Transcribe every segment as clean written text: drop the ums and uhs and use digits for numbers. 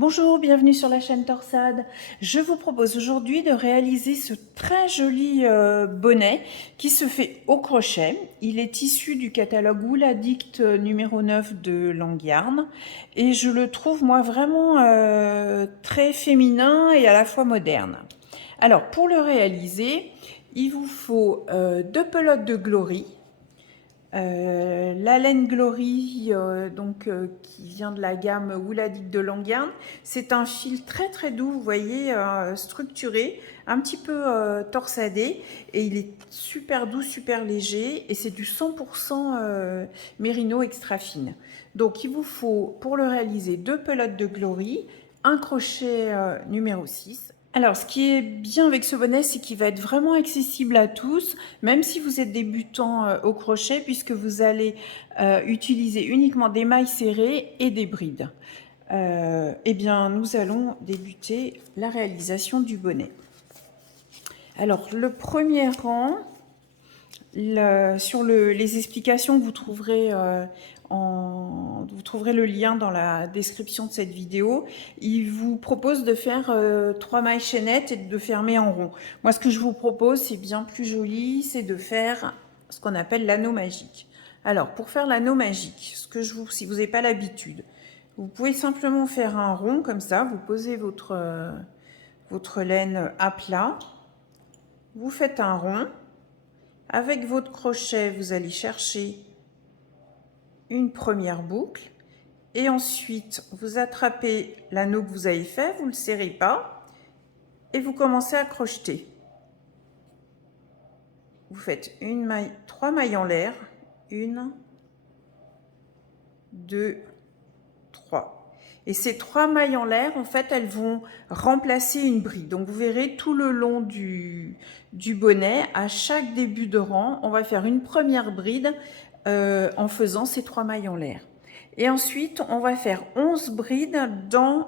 Bonjour, bienvenue sur la chaîne Torsade. Je vous propose aujourd'hui de réaliser ce très joli bonnet qui se fait au crochet. Il est issu du catalogue Wool Addict numéro 9 de Langyarn et je le trouve moi vraiment très féminin et à la fois moderne. Alors pour le réaliser, il vous faut deux pelotes de Glory. La laine Glory, qui vient de la gamme Wool Addict de Langyarn, c'est un fil très doux, vous voyez, structuré, un petit peu torsadé, et il est super doux, super léger, et c'est du 100% mérino extra fine. Donc il vous faut, pour le réaliser, deux pelotes de Glory, un crochet numéro 6. Alors, ce qui est bien avec ce bonnet, c'est qu'il va être vraiment accessible à tous, même si vous êtes débutant au crochet, puisque vous allez utiliser uniquement des mailles serrées et des brides. Eh bien, nous allons débuter la réalisation du bonnet. Alors, le premier rang, sur les explications que vous trouverez vous trouverez le lien dans la description de cette vidéo. Il vous propose de faire 3 mailles chaînettes et de fermer en rond. Moi, ce que je vous propose, c'est bien plus joli, c'est de faire ce qu'on appelle l'anneau magique. Alors, pour faire l'anneau magique, si vous n'avez pas l'habitude, vous pouvez simplement faire un rond comme ça. Vous posez votre laine à plat, vous faites un rond. Avec votre crochet, vous allez chercher une première boucle et ensuite vous attrapez l'anneau que vous avez fait, vous ne le serrez pas et vous commencez à crocheter. Vous faites une maille, 3 mailles en l'air, 1, 2, 3. Et ces 3 mailles en l'air, en fait, elles vont remplacer une bride. Donc vous verrez tout le long du bonnet, à chaque début de rang, on va faire une première bride en faisant ces 3 mailles en l'air. Et ensuite, on va faire 11 brides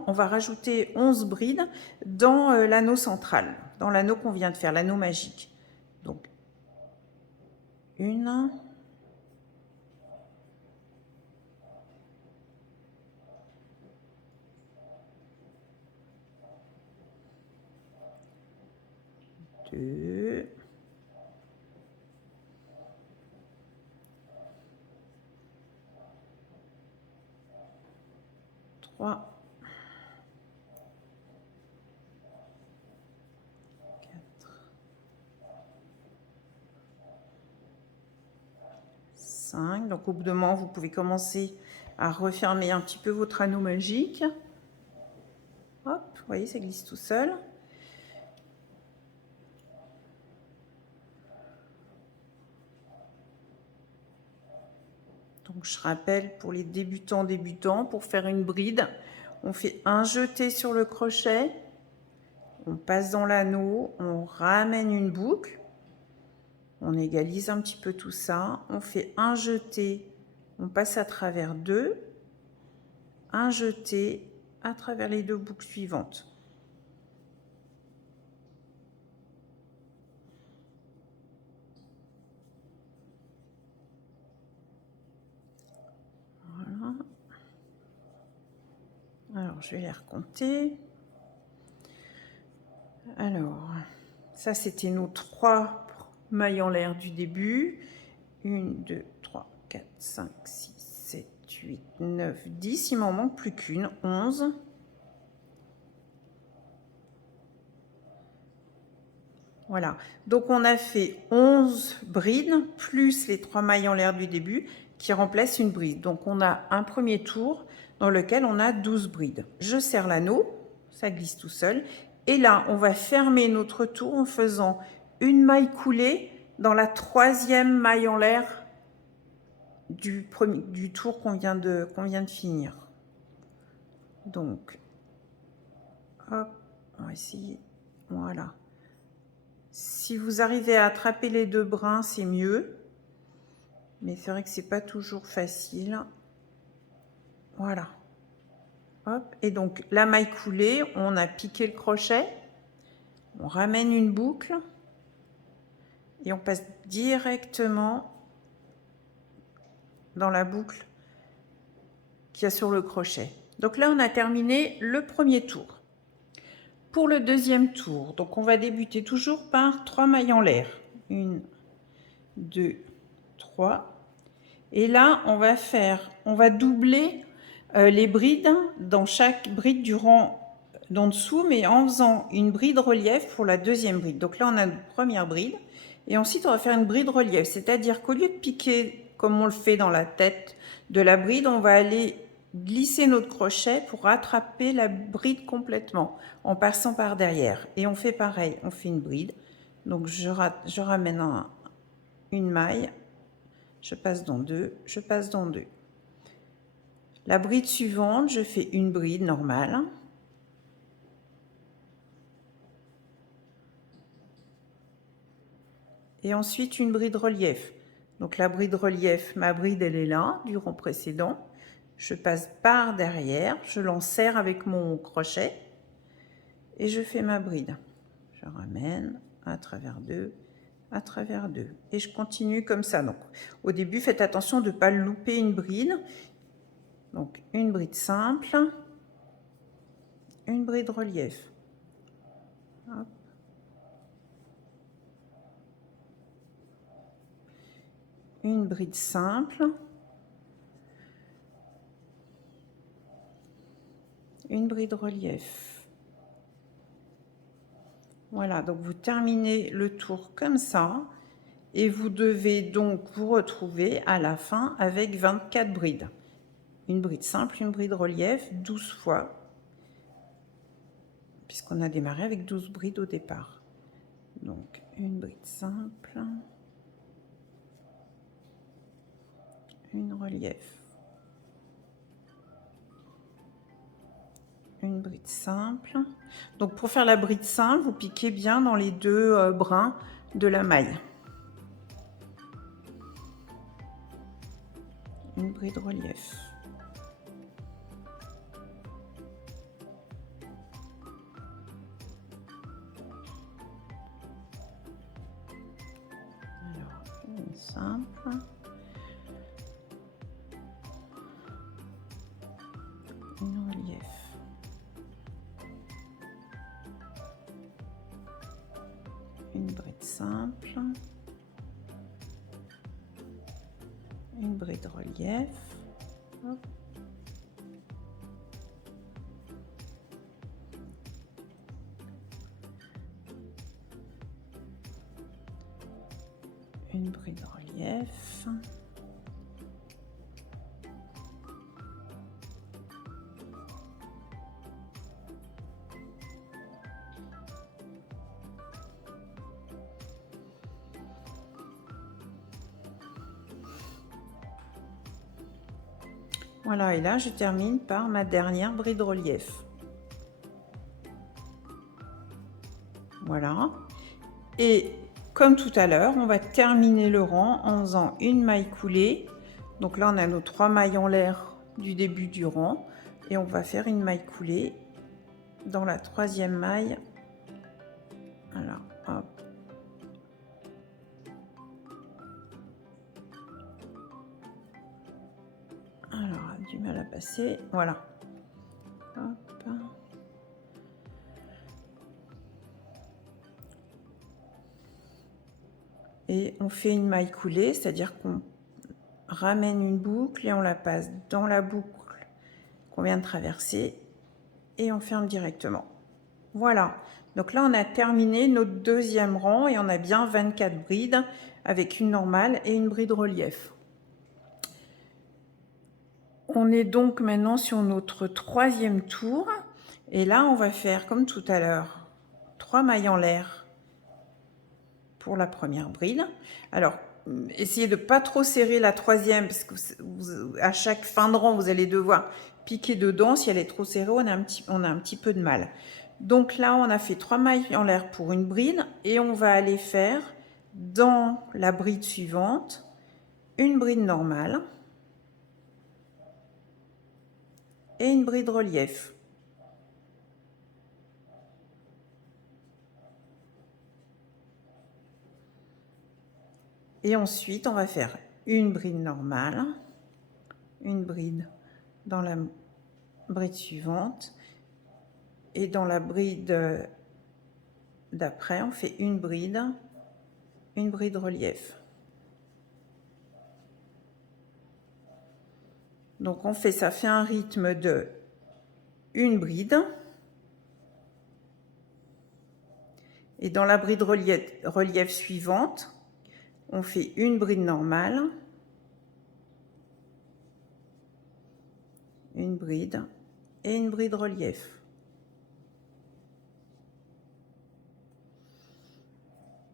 on va rajouter 11 brides dans l'anneau central, dans l'anneau qu'on vient de faire, l'anneau magique. Donc, 1, 2, 3, 4, 5. Donc au bout d'un moment, vous pouvez commencer à refermer un petit peu votre anneau magique. Hop, vous voyez, ça glisse tout seul. Donc je rappelle pour les débutants, pour faire une bride, on fait un jeté sur le crochet, on passe dans l'anneau, on ramène une boucle, on égalise un petit peu tout ça, on fait un jeté, on passe à travers 2, un jeté à travers les 2 boucles suivantes. Voilà. Alors, je vais les recompter. Alors, ça, c'était nos 3 mailles en l'air du début. 1, 2, 3, 4, 5, 6, 7, 8, 9, 10. Il m'en manque plus qu'une, 11. Voilà. Donc, on a fait 11 brides, plus les 3 mailles en l'air du début, qui remplacent une bride. Donc, on a un premier tour dans lequel on a 12 brides. Je serre l'anneau, ça glisse tout seul. Et là, on va fermer notre tour en faisant une maille coulée dans la 3e maille en l'air du tour qu'on vient de finir. Donc, hop, on va essayer. Voilà. Si vous arrivez à attraper les 2 brins, c'est mieux. Mais c'est vrai que c'est pas toujours facile. Voilà. Hop. Et donc, la maille coulée, on a piqué le crochet. On ramène une boucle. Et on passe directement dans la boucle qu'il y a sur le crochet. Donc là, on a terminé le premier tour. Pour le deuxième tour, donc on va débuter toujours par 3 mailles en l'air. 1, 2, 3. Et là, on va doubler les brides dans chaque bride du rang d'en dessous, mais en faisant une bride relief pour la deuxième bride. Donc là, on a une première bride. Et ensuite, on va faire une bride relief. C'est-à-dire qu'au lieu de piquer comme on le fait dans la tête de la bride, on va aller glisser notre crochet pour rattraper la bride complètement en passant par derrière. Et on fait pareil, on fait une bride. Donc je ramène une maille, je passe dans deux, je passe dans deux. La bride suivante, je fais une bride normale. Et ensuite une bride relief. Donc la bride relief, ma bride elle est là, du rang précédent. Je passe par derrière, je l'enserre avec mon crochet et je fais ma bride. Je ramène à travers deux, à travers deux. Et je continue comme ça. Donc au début, faites attention de ne pas louper une bride. Donc une bride simple, une bride relief. Hop. Une bride simple, une bride relief. Voilà, donc vous terminez le tour comme ça et vous devez donc vous retrouver à la fin avec 24 brides. Une bride simple, une bride relief, 12 fois, puisqu'on a démarré avec 12 brides au départ. Donc une bride simple, une relief, une bride simple. Donc pour faire la bride simple, vous piquez bien dans les deux brins de la maille. Une bride relief. Alors, une simple. Une relief. Une bride simple. Une bride relief. Hop. Une bride relief. Voilà, et là je termine par ma dernière bride relief. Voilà. Et comme tout à l'heure, on va terminer le rang en faisant une maille coulée. Donc là, on a nos 3 mailles en l'air du début du rang. Et on va faire une maille coulée dans la 3e maille. Voilà, hop. Alors, du mal à passer. Voilà. Hop. Et on fait une maille coulée, c'est-à-dire qu'on ramène une boucle et on la passe dans la boucle qu'on vient de traverser et on ferme directement. Voilà, donc là on a terminé notre deuxième rang et on a bien 24 brides avec une normale et une bride relief. On est donc maintenant sur notre 3e tour et là on va faire comme tout à l'heure 3 mailles en l'air pour la première bride. Alors essayez de pas trop serrer la 3e parce que à chaque fin de rang vous allez devoir piquer dedans. Si elle est trop serrée, on a un petit peu de mal. Donc là on a fait 3 mailles en l'air pour une bride et on va aller faire dans la bride suivante une bride normale et une bride relief. Et ensuite, on va faire une bride normale, une bride dans la bride suivante. Et dans la bride d'après, on fait une bride relief. Donc on fait, ça fait un rythme de une bride. Et dans la bride relief suivante, on fait une bride normale, une bride et une bride relief.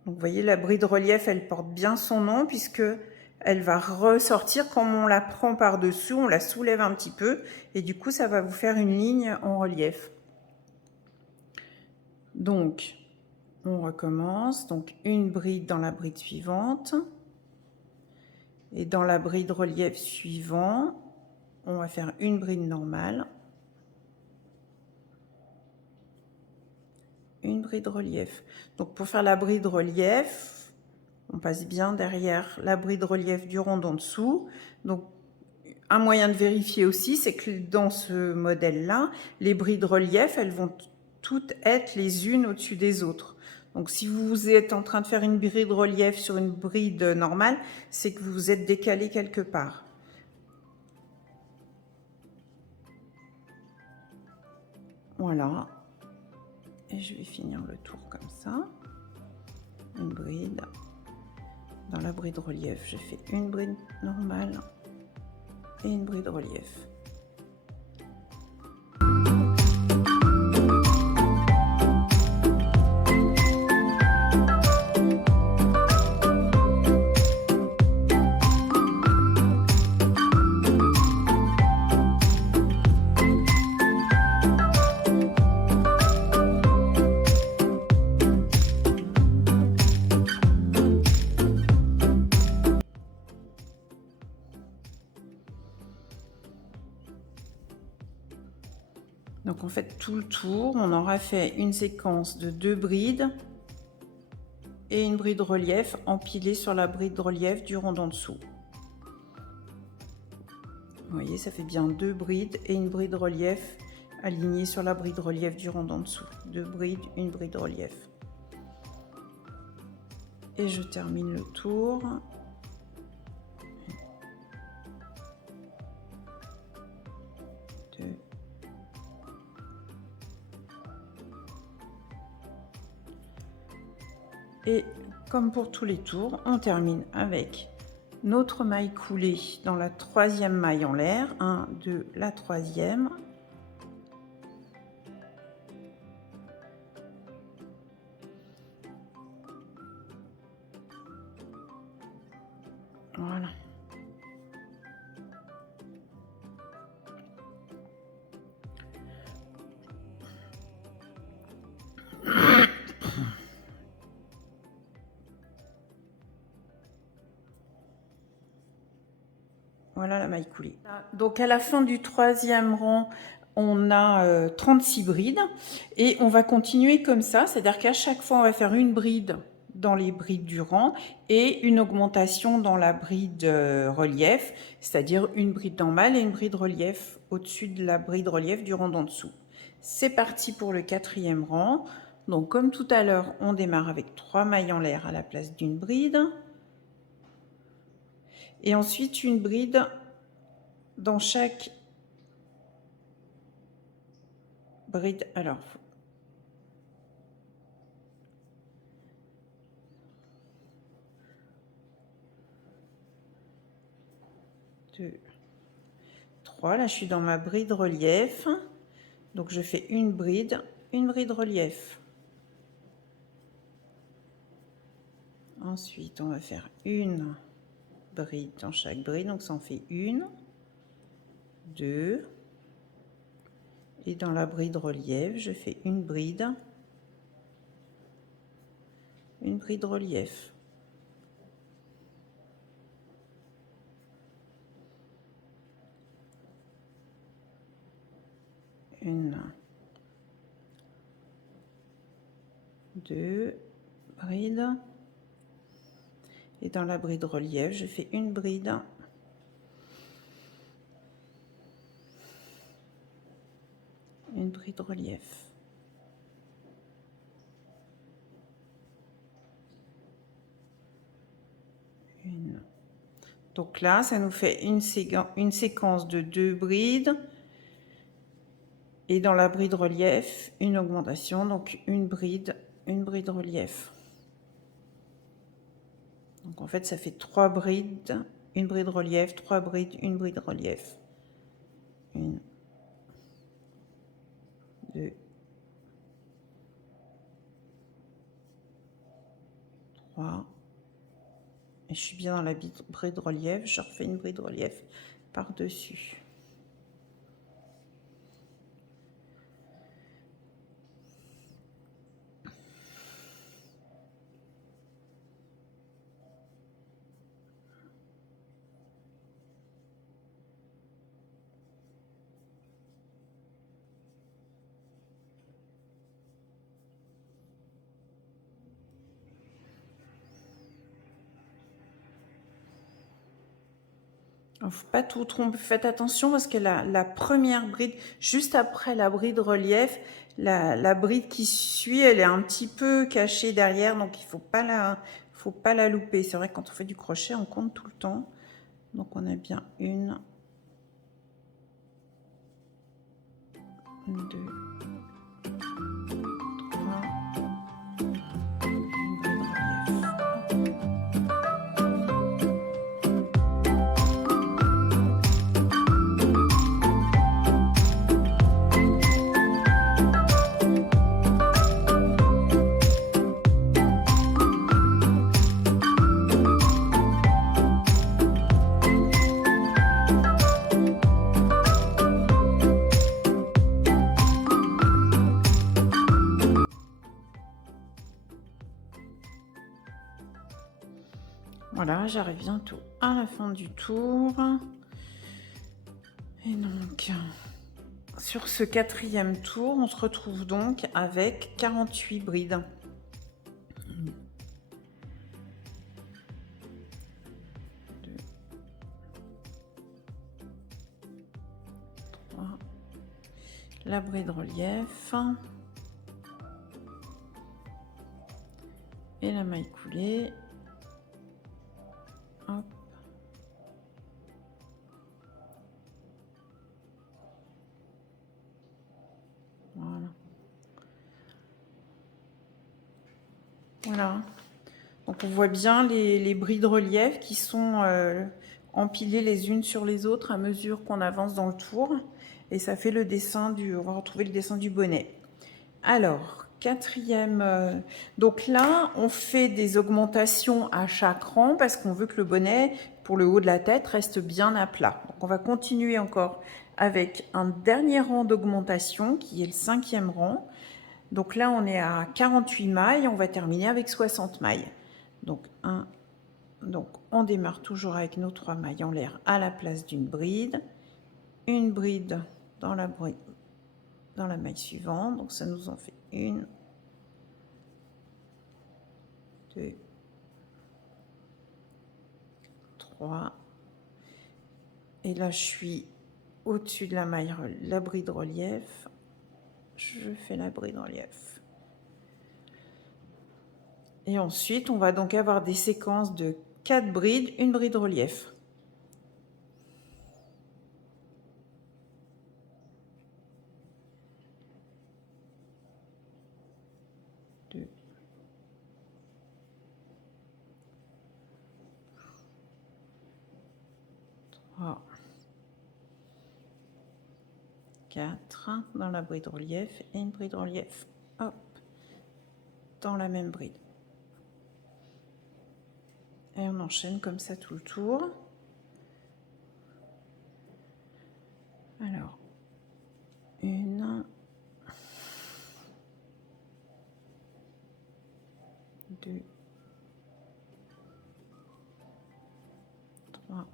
Donc vous voyez, la bride relief, elle porte bien son nom puisque elle va ressortir comme on la prend par-dessous, on la soulève un petit peu et du coup, ça va vous faire une ligne en relief. Donc, on recommence. Donc, une bride dans la bride suivante. Et dans la bride relief suivant, on va faire une bride normale. Une bride relief. Donc, pour faire la bride relief, on passe bien derrière la bride relief du rond en dessous. Donc, un moyen de vérifier aussi, c'est que dans ce modèle-là, les brides relief, elles vont toutes être les unes au-dessus des autres. Donc, si vous êtes en train de faire une bride relief sur une bride normale, c'est que vous vous êtes décalé quelque part. Voilà. Et je vais finir le tour comme ça. Une bride. Dans la bride relief, je fais une bride normale et une bride relief. Donc on fait tout le tour, on aura fait une séquence de 2 brides et une bride relief empilée sur la bride relief du rond en dessous. Vous voyez, ça fait bien 2 brides et une bride relief alignée sur la bride relief du rond en dessous. 2 brides, une bride relief. Et je termine le tour. Et comme pour tous les tours, on termine avec notre maille coulée dans la 3e maille en l'air. 1, 2, la 3e. Voilà. Voilà la maille coulée. Donc à la fin du 3e rang, on a 36 brides et on va continuer comme ça, c'est-à-dire qu'à chaque fois on va faire une bride dans les brides du rang et une augmentation dans la bride relief, c'est-à-dire une bride normale et une bride relief au-dessus de la bride relief du rang d'en dessous. C'est parti pour le 4e rang. Donc comme tout à l'heure, on démarre avec 3 mailles en l'air à la place d'une bride. Et ensuite une bride dans chaque bride. Alors, 2, 3. Là, je suis dans ma bride relief. Donc, je fais une bride relief. Ensuite, on va faire une bride dans chaque bride. Donc, ça en fait 1, 2. Et dans la bride relief, je fais une bride relief. Une, 2 brides. Et dans la bride relief, je fais une bride une bride relief. Une. Donc là, ça nous fait une séquence de 2 brides. Et dans la bride relief, une augmentation, donc une bride relief. Donc en fait, ça fait 3 brides, une bride relief, 3 brides, une bride relief. 1, 2, 3. Et je suis bien dans la bride relief, je refais une bride relief par-dessus. Il ne faut pas tout tromper, faites attention parce que la première bride, juste après la bride relief, la bride qui suit, elle est un petit peu cachée derrière, donc il ne faut pas la louper. C'est vrai que quand on fait du crochet, on compte tout le temps. Donc on a bien 1, 2, 3. Voilà, j'arrive bientôt à la fin du tour. Et donc, sur ce 4e tour, on se retrouve donc avec 48 brides. 2, 3. La bride relief. Et la maille coulée. Hop. Voilà. Voilà. Donc on voit bien les brides relief qui sont empilées les unes sur les autres à mesure qu'on avance dans le tour. Et ça fait le dessin on va retrouver le dessin du bonnet. Alors, 4e, donc là, on fait des augmentations à chaque rang parce qu'on veut que le bonnet, pour le haut de la tête, reste bien à plat. Donc, on va continuer encore avec un dernier rang d'augmentation qui est le 5e rang. Donc là, on est à 48 mailles, on va terminer avec 60 mailles. Donc, donc on démarre toujours avec nos 3 mailles en l'air à la place d'une bride. Une bride dans la maille suivante, donc ça nous en fait 1, 2, 3. Et là, je suis au-dessus de la maille, la bride relief. Je fais la bride relief. Et ensuite, on va donc avoir des séquences de 4 brides, une bride relief. 2, 3, 4 dans la bride relief et une bride relief. Hop, dans la même bride. Et on enchaîne comme ça tout le tour. Alors, 1, 2, 3,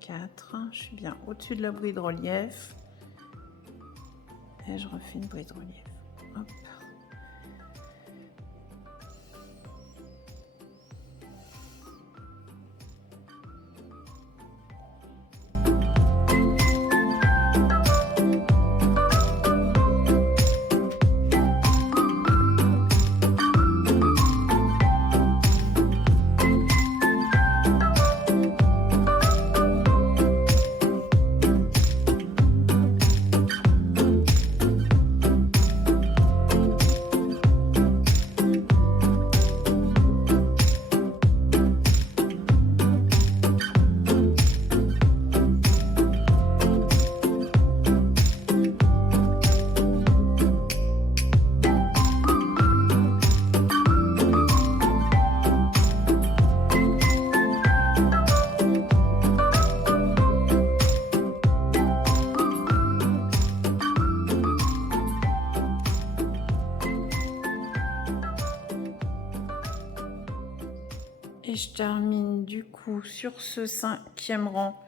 4. Je suis bien au-dessus de la bride relief. Et je refais une bride relief. Hop. Et je termine du coup sur ce 5e rang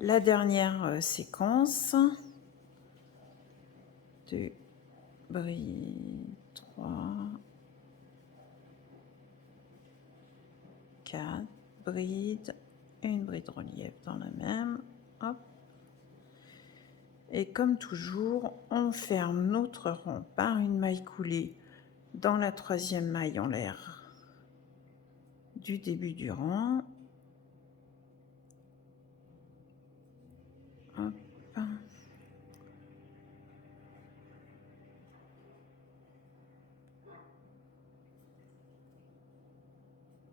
la dernière séquence. 2 brides, 3, 4 brides, une bride relief dans la même. Hop. Et comme toujours, on ferme notre rang par une maille coulée dans la 3e maille en l'air du début du rang. Hop.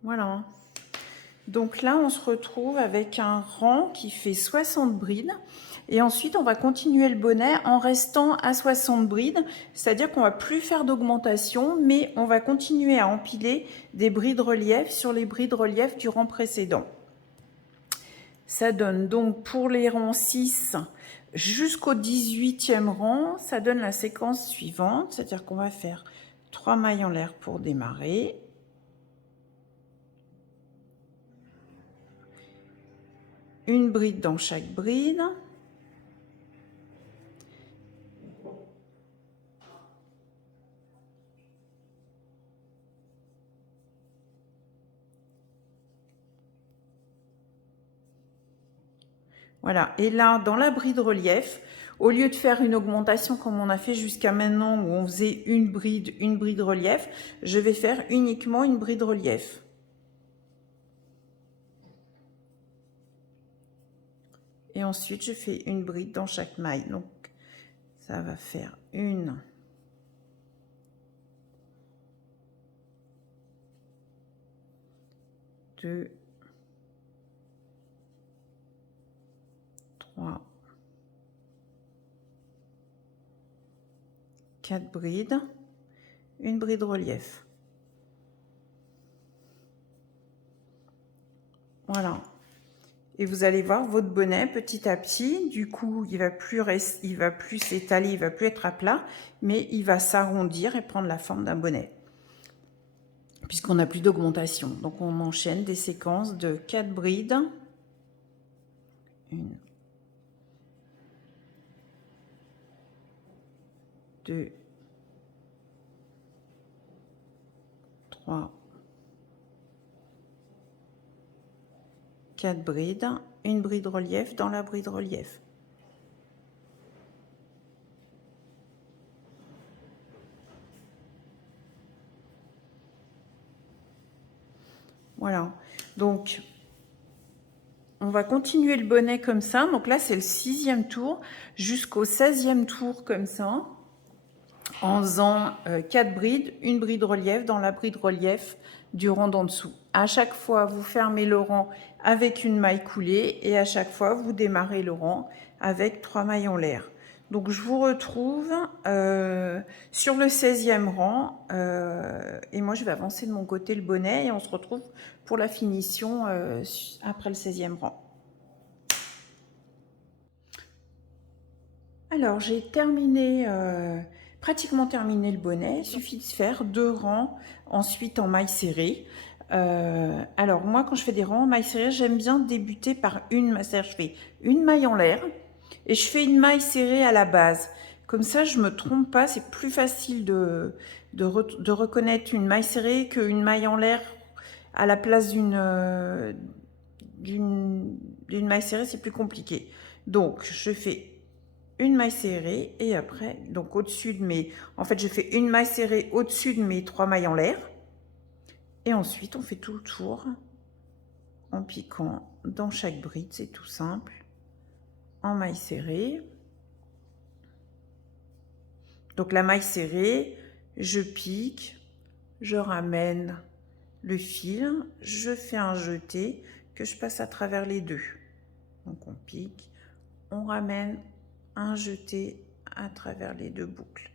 Voilà. Donc là, on se retrouve avec un rang qui fait 60 brides. Et ensuite, on va continuer le bonnet en restant à 60 brides. C'est-à-dire qu'on ne va plus faire d'augmentation, mais on va continuer à empiler des brides relief sur les brides relief du rang précédent. Ça donne donc pour les rangs 6 jusqu'au 18e rang, ça donne la séquence suivante. C'est-à-dire qu'on va faire 3 mailles en l'air pour démarrer. Une bride dans chaque bride. Voilà, et là, dans la bride relief, au lieu de faire une augmentation comme on a fait jusqu'à maintenant, où on faisait une bride relief, je vais faire uniquement une bride relief. Et ensuite, je fais une bride dans chaque maille. Donc, ça va faire 1, 2, 3, 4 brides, une bride relief. Voilà. Et vous allez voir votre bonnet petit à petit, du coup, il va plus s'étaler, il va plus être à plat, mais il va s'arrondir et prendre la forme d'un bonnet, puisqu'on n'a plus d'augmentation. Donc, on enchaîne des séquences de 4 brides. 1, 2, 3, 4 brides, une bride relief dans la bride relief. Voilà, donc on va continuer le bonnet comme ça. Donc là, c'est le 6e tour jusqu'au 16e tour comme ça, en faisant 4 brides, une bride relief dans la bride relief du rang d'en dessous. À chaque fois, vous fermez le rang avec une maille coulée et à chaque fois, vous démarrez le rang avec 3 mailles en l'air. Donc, je vous retrouve sur le 16e rang et moi, je vais avancer de mon côté le bonnet et on se retrouve pour la finition après le 16e rang. Alors, j'ai terminé, pratiquement terminé le bonnet. Il suffit de faire 2 rangs ensuite en maille serrée. Alors, moi, quand je fais des rangs en maille serrée, j'aime bien débuter par une maille. Je fais une maille en l'air et je fais une maille serrée à la base. Comme ça, je ne me trompe pas. C'est plus facile de reconnaître une maille serrée qu'une maille en l'air à la place d'une maille serrée. C'est plus compliqué. Donc, je fais une maille serrée et après, donc au-dessus de mes... En fait, je fais une maille serrée au-dessus de mes 3 mailles en l'air. Et ensuite, on fait tout le tour en piquant dans chaque bride, c'est tout simple. En maille serrée. Donc la maille serrée, je pique, je ramène le fil, je fais un jeté que je passe à travers les deux. Donc on pique, on ramène un jeté à travers les deux boucles.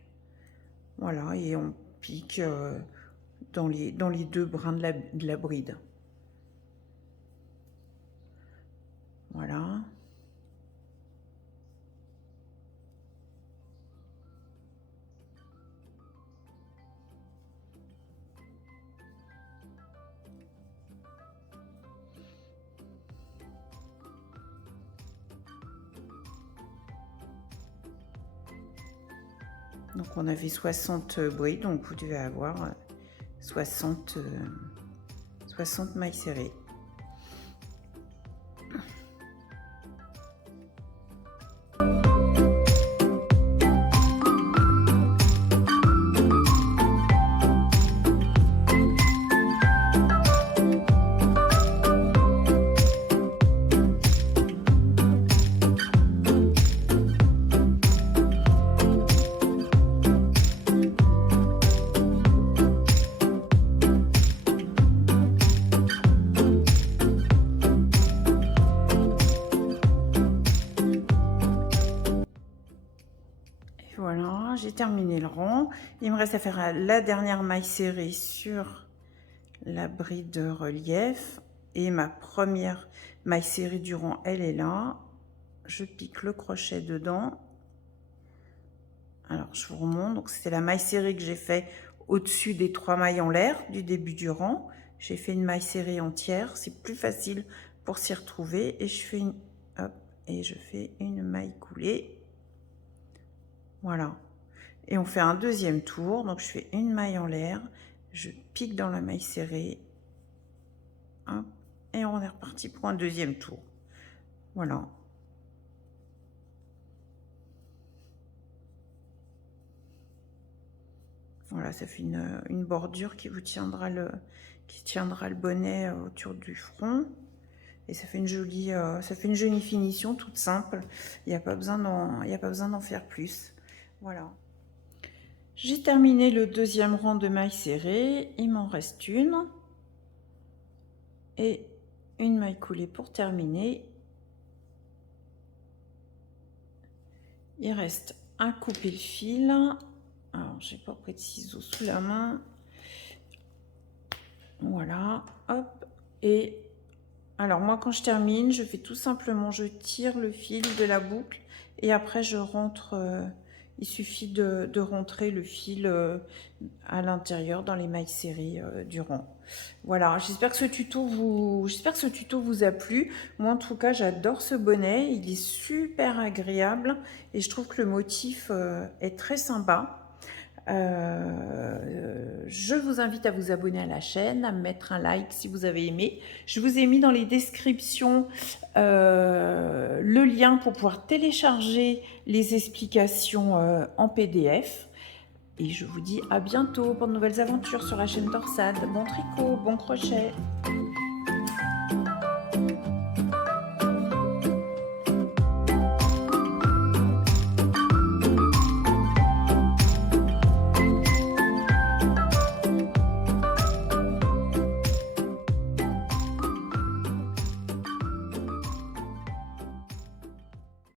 Voilà, et on pique dans les 2 brins de la bride. Voilà. Donc on avait 60 brides, donc vous devez avoir 60 mailles serrées. Voilà, j'ai terminé le rang. Il me reste à faire la dernière maille serrée sur la bride de relief. Et ma première maille serrée du rang, elle est là. Je pique le crochet dedans. Alors, je vous remonte. Donc, c'était la maille serrée que j'ai fait au-dessus des 3 mailles en l'air du début du rang. J'ai fait une maille serrée entière. C'est plus facile pour s'y retrouver. Et je fais une... Hop, et je fais une maille coulée. Voilà. Et on fait un deuxième tour. Donc, je fais une maille en l'air. Je pique dans la maille serrée. Hop, et on est reparti pour un deuxième tour. Voilà. Voilà, ça fait une bordure qui vous tiendra le bonnet autour du front. Et ça fait une jolie finition toute simple. Il n'y a pas besoin d'en faire plus. Voilà. J'ai terminé le deuxième rang de mailles serrées. Il m'en reste une. Et une maille coulée pour terminer. Il reste à couper le fil. Alors, j'ai pas pris de ciseaux sous la main. Voilà, hop. Et alors, moi, quand je termine, je fais tout simplement, je tire le fil de la boucle et après, je rentre. Il suffit de rentrer le fil à l'intérieur dans les mailles serrées du rang. Voilà, j'espère que ce tuto vous a plu. Moi, en tout cas, j'adore ce bonnet. Il est super agréable et je trouve que le motif est très sympa. Je vous invite à vous abonner à la chaîne, à me mettre un like si vous avez aimé. Je vous ai mis dans les descriptions le lien pour pouvoir télécharger les explications en PDF. Et je vous dis à bientôt pour de nouvelles aventures sur la chaîne Torsade. Bon tricot, bon crochet.